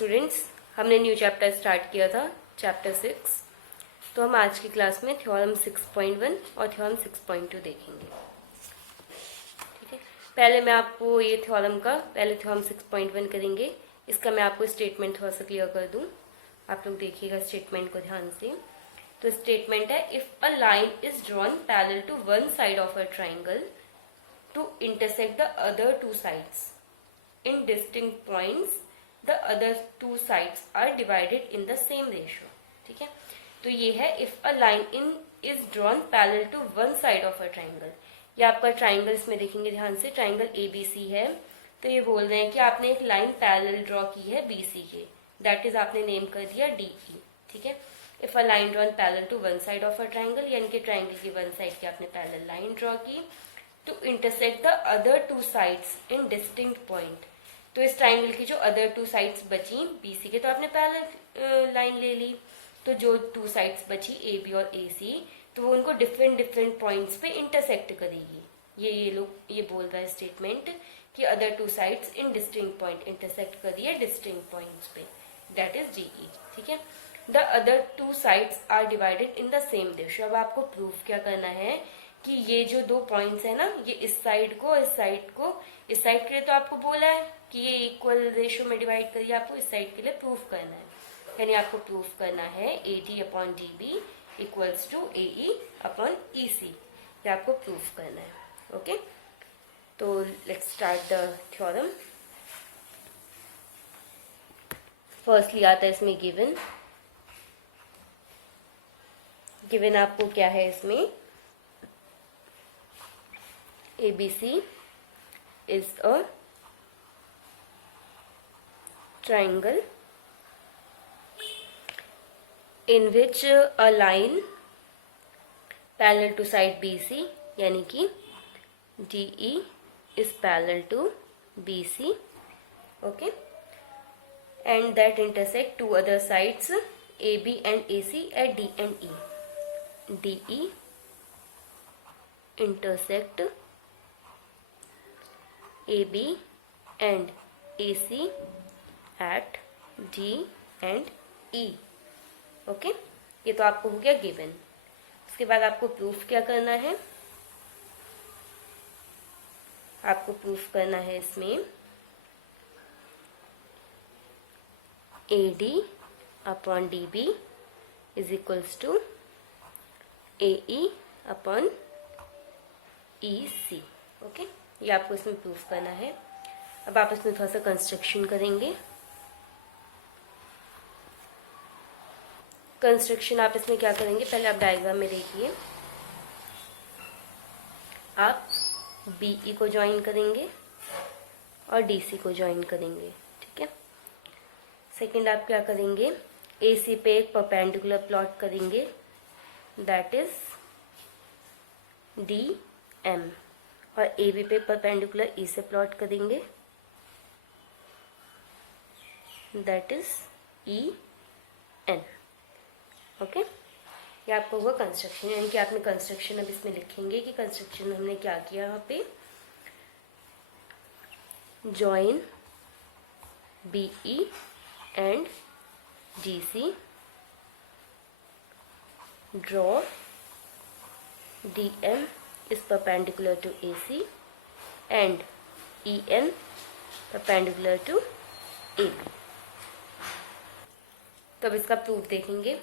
Students, हमने new chapter start किया था, चैप्टर 6। तो हम आज की क्लास में थ्योरम 6.1 और थ्योरम 6.2 देखेंगे। ठीक है, पहले मैं आपको ये थ्योरम का पहले थ्योरम 6.1 करेंगे। इसका मैं आपको स्टेटमेंट थोड़ा सा क्लियर कर दूं। आप लोग देखिएगा स्टेटमेंट को ध्यान से। तो स्टेटमेंट है, if a line is drawn parallel to one side of a triangle to intersect the other two sides in distinct points, the other two sides are divided in the same ratio। ठीक है, तो ये है if a line in is drawn parallel to one side of a triangle। ये आपका triangle इसमें देखेंगे ध्यान से, ट्राइंगल ABC है। तो ये बोल रहे हैं कि आपने एक लाइन पैरेलल ड्रॉ की है BC के, दैट इज आपने नेम कर दिया DE। ठीक है, if a line drawn parallel to one side of a triangle, यानी कि ट्राइंगल की वन साइड की आपने पैरेलल लाइन ड्रॉ की to intersect the other two sides in distinct point. तो इस ट्राइंगल की जो अदर टू साइड्स बची बीसी के, तो आपने पैरेलल लाइन ले ली। तो जो टू साइड्स बची AB और AC, तो वो उनको डिफरेंट डिफरेंट पॉइंट्स पे इंटरसेक्ट करेगी। ये लोग ये बोल रहा है स्टेटमेंट कि other two sides in distinct point intersect कर रही है डिस्टिंक्ट पॉइंट्स पे, दैट इज DE। ठीक है, the other two sides are divided in the same ratio. अब आपको प्रूफ क्या करना है कि ये जो दो पॉइंट्स है ना, ये इस साइड को इस साइड को, इस साइड के लिए तो आपको बोला है कि ये इक्वल रेशियो में डिवाइड करिए, आपको इस साइड के लिए प्रूफ करना है। यानी आपको प्रूफ करना है AD upon DB equals to AE upon EC। ये आपको प्रूफ करना है। ओके, तो let's start the theorem. Firstly आता है इसमें गिवन। गिवन आपको क्या है इसमें, ABC is a triangle in which a line parallel to side BC, यानी कि DE is parallel to BC, okay, and that intersect two other sides AB and AC at D and E. DE intersect AB and AC at D and E। Okay, ये तो आपको हो गया given. उसके बाद आपको प्रूफ क्या करना है, आपको प्रूफ करना है इसमें AD upon DB is equals to AE upon EC। Okay, ये आपको इसमें प्रूफ करना है। अब आप इसमें थोड़ा सा कंस्ट्रक्शन करेंगे। कंस्ट्रक्शन आप इसमें क्या करेंगे, पहले आप डायग्राम में देखिए, आप BE को ज्वाइन करेंगे और DC को ज्वाइन करेंगे। ठीक है, सेकंड आप क्या करेंगे, AC पे एक परपेंडिकुलर प्लॉट करेंगे, दैट इज DM, और AB पे परपेंडिकुलर E से प्लॉट करेंगे, दैट इज EN। ओके, ये आपको हुआ कंस्ट्रक्शन। यानी कि आपने कंस्ट्रक्शन अब इसमें लिखेंगे कि कंस्ट्रक्शन हमने क्या किया यहाँ पे, join BE and DC, draw DM is perpendicular to AC and EN perpendicular to AB। तो अब इसका प्रूफ देखेंगे।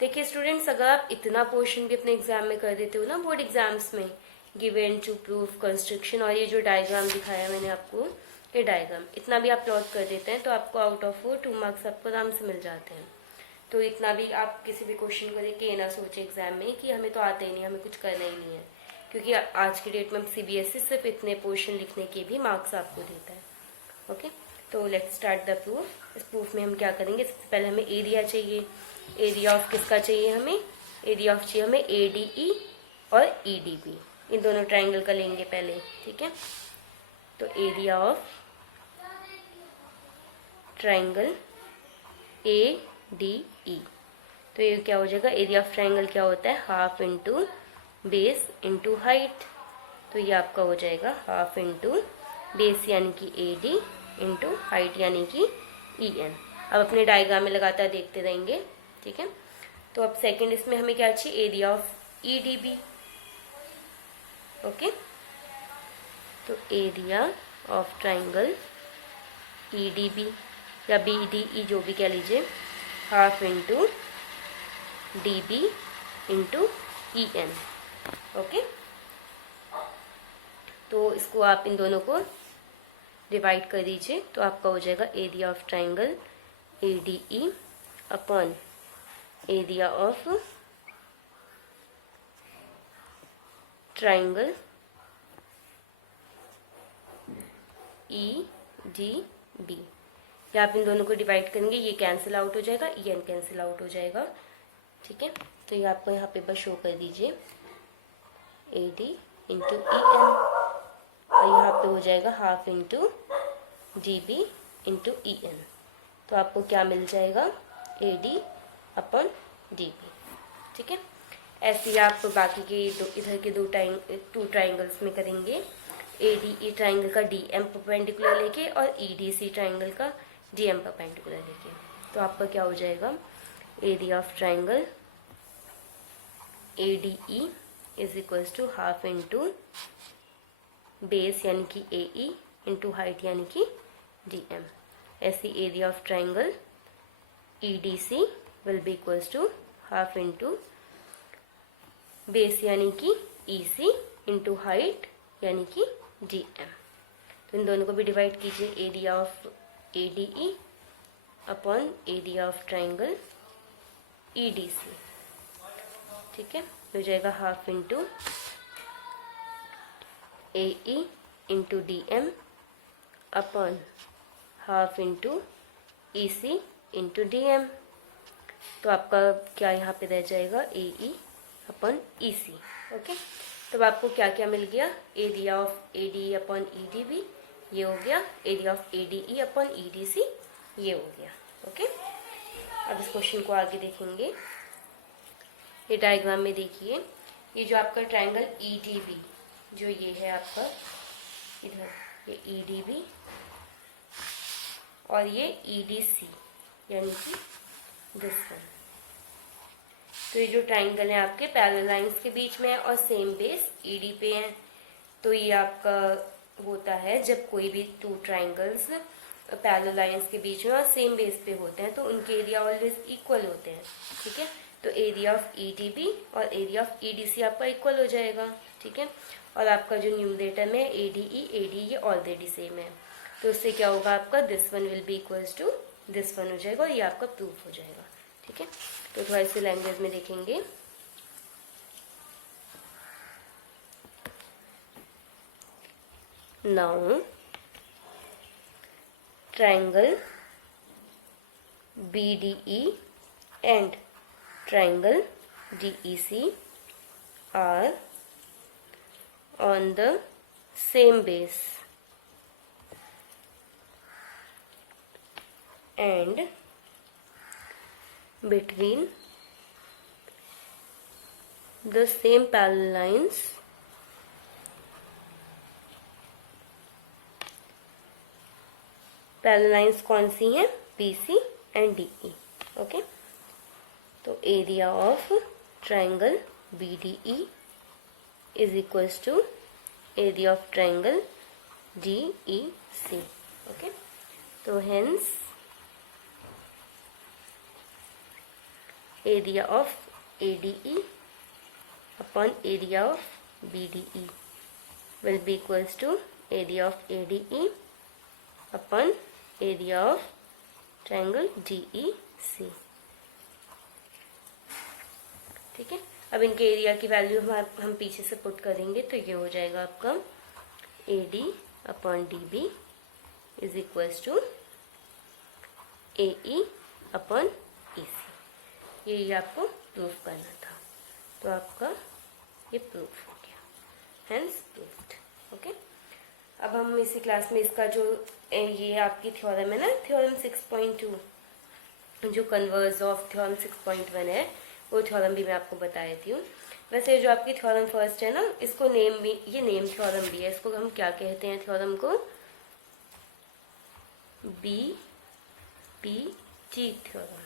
देखिए स्टूडेंट्स, अगर आप इतना पोर्शन भी अपने एग्जाम में कर देते हो ना, बोर्ड एग्जाम्स में, गिवन टू प्रूफ कंस्ट्रक्शन, और ये जो डायग्राम दिखाया मैंने आपको, ये डायग्राम इतना भी आप प्लॉट कर देते हैं, तो आपको आउट ऑफ 2 मार्क्स आपको आराम से मिल जाते हैं। तो इतना भी आप किसी भी क्वेश्चन को देख के ये ना सोचे एग्जाम में कि हमें तो आता ही नहीं, हमें कुछ करना ही नहीं है, क्योंकि आज की डेट में CBSE सिर्फ इतने पोर्शन लिखने के भी मार्क्स आपको देता है। ओके, तो लेट्स स्टार्ट द प्रूफ। इस प्रूफ में हम क्या करेंगे, सबसे पहले हमें एरिया चाहिए। एरिया ऑफ किसका चाहिए हमें, एरिया ऑफ चाहिए हमें ADE और EDB, इन दोनों ट्राइंगल का लेंगे पहले। ठीक है, तो एरिया ऑफ ट्राइंगल ADE, तो ये क्या हो जाएगा, एरिया ऑफ ट्राइंगल क्या होता है, half into base into height. तो ये आपका हो जाएगा हाफ इंटू बेस यानी कि AD इंटू हाइट यानी कि EN। अब अपने डायग्राम में लगातार देखते रहेंगे, ठीक है। तो अब सेकंड इसमें हमें क्या चाहिए, एरिया ऑफ ईडीबी, ओके। तो एरिया ऑफ ट्राइंगल ईडीबी या बीडीई जो भी कह लीजिए, half into DB into EN, okay. तो इसको आप इन दोनों को डिवाइड कर दीजिए, तो आपका हो जाएगा area of triangle ADE upon area of triangle E D B. या आप इन दोनों को डिवाइड करेंगे, ये कैंसिल आउट हो जाएगा, एन कैंसिल आउट हो जाएगा, ठीक है। तो ये आपको यहाँ पे बस शो कर दीजिए A D into E N, और यहाँ पे हो जाएगा half into D B into E N. तो आपको क्या मिल जाएगा, A D upon D B, ठीक है। ऐसे ही आप बाकी के इधर के टू ट्राइंगल्स में करेंगे, ए डी ई ट्राइंगल का डी एम परपेंडिकुलर लेके और ई डी सी ट्राइंगल का डी एम परपेंडिकुलर लेके। तो आपका क्या हो जाएगा, area of triangle A D E is equals to half into base यानी कि ए ई इंटू हाइट यानी कि डी एम। ऐसी area of triangle E D C will be equals to half into base यानी कि ई C into height यानी कि D M. तो इन दोनों को भी डिवाइड कीजिए, area of A D E upon area of triangle E D C, ठीक है। हो जाएगा half into A E into D M upon half into E C into D M. तो आपका क्या यहाँ पे रह जाएगा, ए ई अपॉन ई सी, ओके। तब आपको क्या क्या मिल गया, area of A D upon E D B ये हो गया, area of A D E upon E D C ये हो गया, ओके। अब इस क्वेश्चन को आगे देखेंगे। ये डायग्राम में देखिए, ये जो आपका ट्राइंगल ई डी बी जो ये है आपका इधर, ये ई डी बी और ये ई डी सी यानी कि दिस वन। तो ये जो ट्राइंगल है आपके पैरेलल लाइंस के बीच में है और सेम बेस ईडी पे है। तो ये आपका होता है जब कोई भी टू ट्राइंगल्स पैरेलल लाइंस के बीच में और सेम बेस पे होते हैं तो उनके एरिया ऑलवेज इक्वल होते हैं, ठीक है। तो एरिया ऑफ ईडीबी और एरिया ऑफ ईडीसी आपका इक्वल हो जाएगा, ठीक है। और आपका जो न्यूमरेटर में एडीई एडी ये ऑलरेडी सेम है, तो उससे क्या होगा, आपका this one will be equals to this one हो जाएगा और ये आपका प्रूफ हो जाएगा, ठीक है। तो थोड़ा सी लैंग्वेज में देखेंगे। Now triangle BDE and triangle DEC are on the same base and between the same parallel lines parallel lines कौन सी हैं, BC एंड DE, ओके। तो area of triangle BDE is equals to area of triangle DEC, okay. तो hence area of ADE upon area of BDE will be equals to area of ADE upon area of triangle DEC, ठीक है। अब इनके area की value हम पीछे से put करेंगे तो ये हो जाएगा आपका AD upon DB is equals to AE upon EC। ये आपको प्रूफ करना था, तो आपका ये प्रूफ हो गया, हेंस प्रूफ्ड, ओके। अब हम इसी क्लास में इसका जो ये आपकी थ्योरम है ना, थ्योरम 6.2 जो कन्वर्स ऑफ थ्योरम 6.1 है, वो थ्योरम भी मैं आपको बता देती हूँ। वैसे जो आपकी थ्योरम फर्स्ट है ना, इसको नेम भी, ये नेम थ्योरम भी है, इसको हम क्या कहते हैं, थ्योरम को BPP BPT थ्योरम।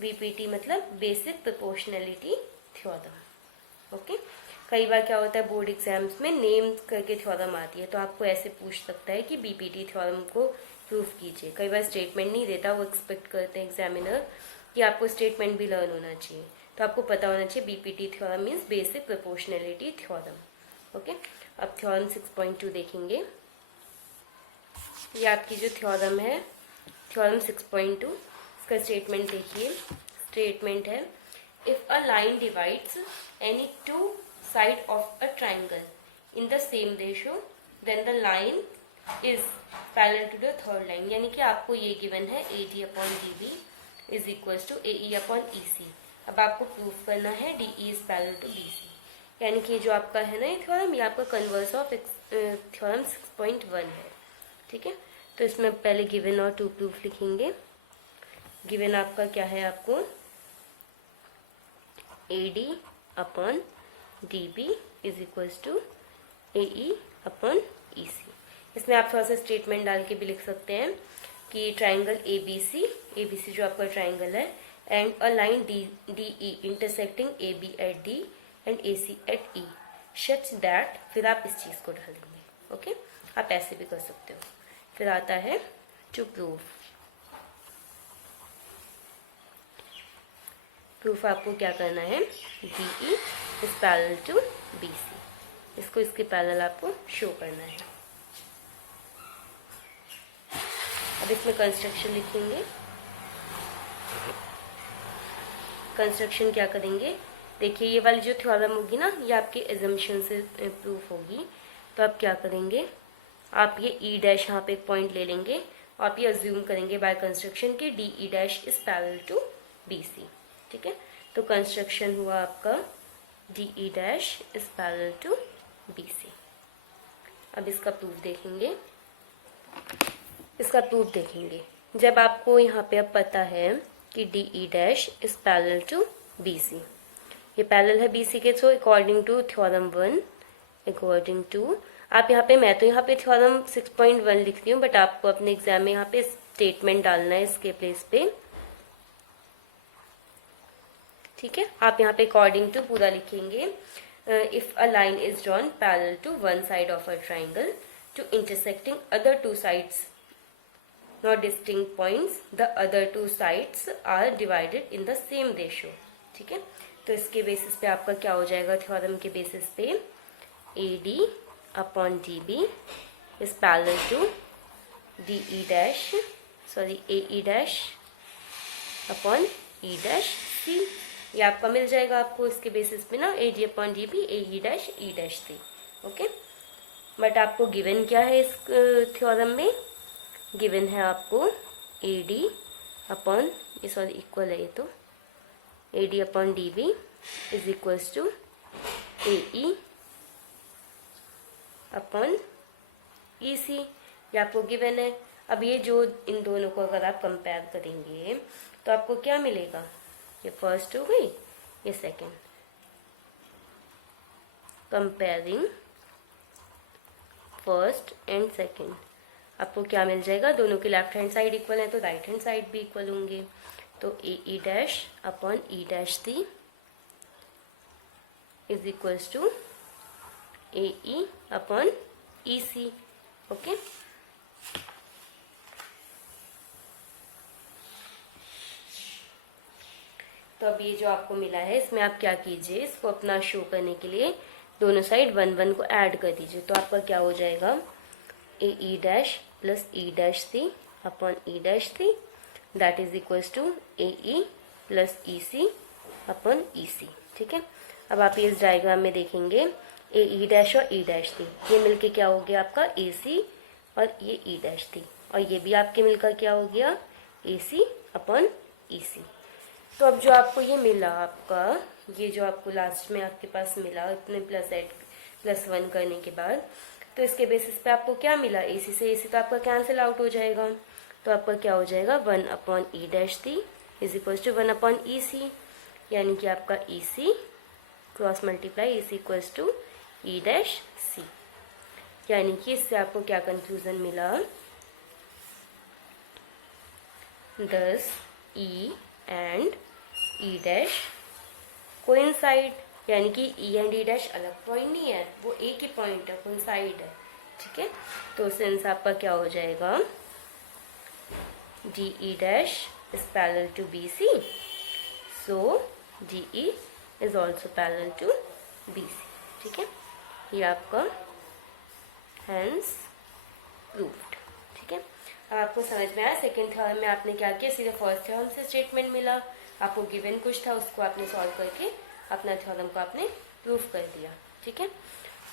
BPT मतलब बेसिक प्रोपोर्शनैलिटी थ्योरम। ओके, कई बार क्या होता है बोर्ड एग्जाम्स में नेम करके थ्योरम आती है, तो आपको ऐसे पूछ सकता है कि BPT थ्योरम को प्रूव कीजिए। कई बार स्टेटमेंट नहीं देता, वो एक्सपेक्ट करते हैं एग्जामिनर कि आपको स्टेटमेंट भी लर्न होना चाहिए, तो आपको पता होना चाहिए BPT theorem means basic proportionality theorem. Okay, अब थ्योरम 6.2 देखेंगे। ये आपकी जो थ्योरम है थ्योरम 6.2, इसका स्टेटमेंट देखिए। स्टेटमेंट है if a line divides any two side of a triangle in the same ratio then the line is parallel to the third line. यानी कि आपको ये गिवन है AD upon DB is equal to AE upon EC। अब आपको proof करना है DE is parallel to BC। यानी कि जो आपका है ना ये थ्योरम, ये आपका कन्वर्स ऑफ थ्योरम 6.1 है। ठीक है, तो इसमें पहले गिवन और टू प्रूफ लिखेंगे। गिवन आपका क्या है, आपको AD upon DB is equal to AE upon EC। इसमें आप थोड़ा सा स्टेटमेंट डाल के भी लिख सकते हैं कि ट्राइंगल ABC जो आपका ट्राइंगल है and a line DE intersecting AB at D and AC at E such that, फिर आप इस चीज को डालेंगे। ओके, आप ऐसे भी कर सकते हो। फिर आता है टू प्रूफ। प्रूफ आपको क्या करना है, DE is parallel to BC, इसको इसके पैरेलल आपको शो करना है। अब इसमें कंस्ट्रक्शन लिखेंगे। कंस्ट्रक्शन क्या करेंगे, देखिए ये वाली जो थ्योरम होगी ना, ये आपके एजम्पशन से प्रूफ होगी। तो आप क्या करेंगे, आप ये E डैश यहाँ पे एक पॉइंट ले लेंगे और आप ये अज्यूम करेंगे बाय कंस्ट्रक्शन के DE dash is parallel to BC। ठीक है, तो कंस्ट्रक्शन हुआ आपका DE dash is parallel to BC। अब इसका प्रूफ देखेंगे। इसका प्रूफ देखेंगे, जब आपको यहाँ पे अब पता है कि DE dash is parallel to BC, ये पैरेलल है BC के, so according to theorem 1, according to आप यहाँ पे, मैं तो यहाँ पे थ्योरम 6.1 लिख रही हूँ, बट आपको अपने एग्जाम में यहाँ पे स्टेटमेंट डालना है इसके प्लेस पे। ठीक है, आप यहाँ पे अकॉर्डिंग टू पूरा लिखेंगे। If a line is drawn parallel to one side of a triangle to intersecting other two sides not distinct points, the other two sides are divided in the same ratio. ठीक है, तो इसके basis पे आपका क्या हो जाएगा, theorem के बेसिस पे AD upon DB is parallel to DE dash, sorry AE dash upon E dash C। ये आपका मिल जाएगा आपको इसके बेसिस पे ना, AD upon DB AE dash E dash C। Okay, but आपको गिवन क्या है इस थ्योरम में, गिवन है आपको AD अपॉन, ये सॉरी इक्वल है ये, तो AD upon DB is equals to AE upon EC, ये आपको गिवन है। अब ये जो इन दोनों को अगर आप कंपेयर करेंगे तो आपको क्या मिलेगा, ये फर्स्ट हो गई, ये second. Comparing first and second, आपको क्या मिल जाएगा, दोनों की लेफ्ट हैंड साइड इक्वल है तो राइट हैंड साइड भी इक्वल होंगे। तो AE dash upon E dash C is equals to AE upon EC। Okay, तो अब ये जो आपको मिला है, इसमें आप क्या कीजिए, इसको अपना शो करने के लिए दोनों साइड 1 1 को ऐड कर दीजिए। तो आपका क्या हो जाएगा, AE dash plus E dash C upon E dash C that is equals to AE plus EC upon EC। ठीक है, अब आप ये इस डायग्राम में देखेंगे AE डैश और E डैश थी, ये मिलके क्या हो गया आपका AC, और ये E डैश थी, और ये भी आपके मिलकर क्या हो गया AC अपॉन EC। तो अब जो आपको ये मिला, आपका ये जो आपको लास्ट में आपके पास मिला इतने +1 करने के बाद, तो इसके बेसिस पे आपको क्या मिला, AC से AC तो आपका कैंसिल आउट हो जाएगा। तो आपका क्या हो जाएगा, 1 अपॉन E डैश थी is equal to 1 upon EC, यानी कि आपका EC cross multiply EC equals to E dash C। यानी कि इससे आपको क्या कंक्लूजन मिला, 10 E and E dash coincide, यानी कि ई एंड ई डैश अलग पॉइंट नहीं है, वो एक ही पॉइंट है, कोइंसाइड है, ठीक है। तो सेंस आपका क्या हो जाएगा, D E dash is parallel to B C, so D E is also parallel to B C, ठीक है। ये आपका हैंस प्रूव्ड, ठीक है। अब आपको समझ में आया सेकेंड थ्योरम में आपने क्या किया, सीधे फर्स्ट थ्योरम से स्टेटमेंट मिला, आपको गिवन कुछ था, उसको आपने सॉल्व करके अपना थ्योरम को आपने प्रूव कर दिया, ठीक है।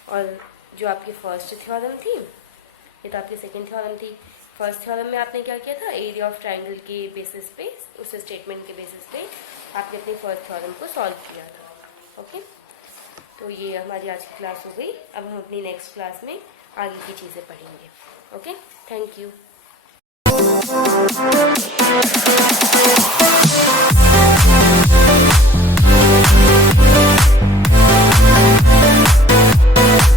और जो आपकी फर्स्ट थ्योरम थी, ये तो आपकी सेकेंड थ्योरम थी। फर्स्ट थ्योरम में आपने क्या किया था, एरिया ऑफ ट्राइंगल के बेसिस पे, उस स्टेटमेंट के बेसिस पे आपने अपनी फर्स्ट थ्योरम को सॉल्व किया था, ओके। तो ये हमारी आज की क्लास हो गई। अब हम अपनी नेक्स्ट क्लास में आगे की चीज़ें पढ़ेंगे, ओके। Thank you.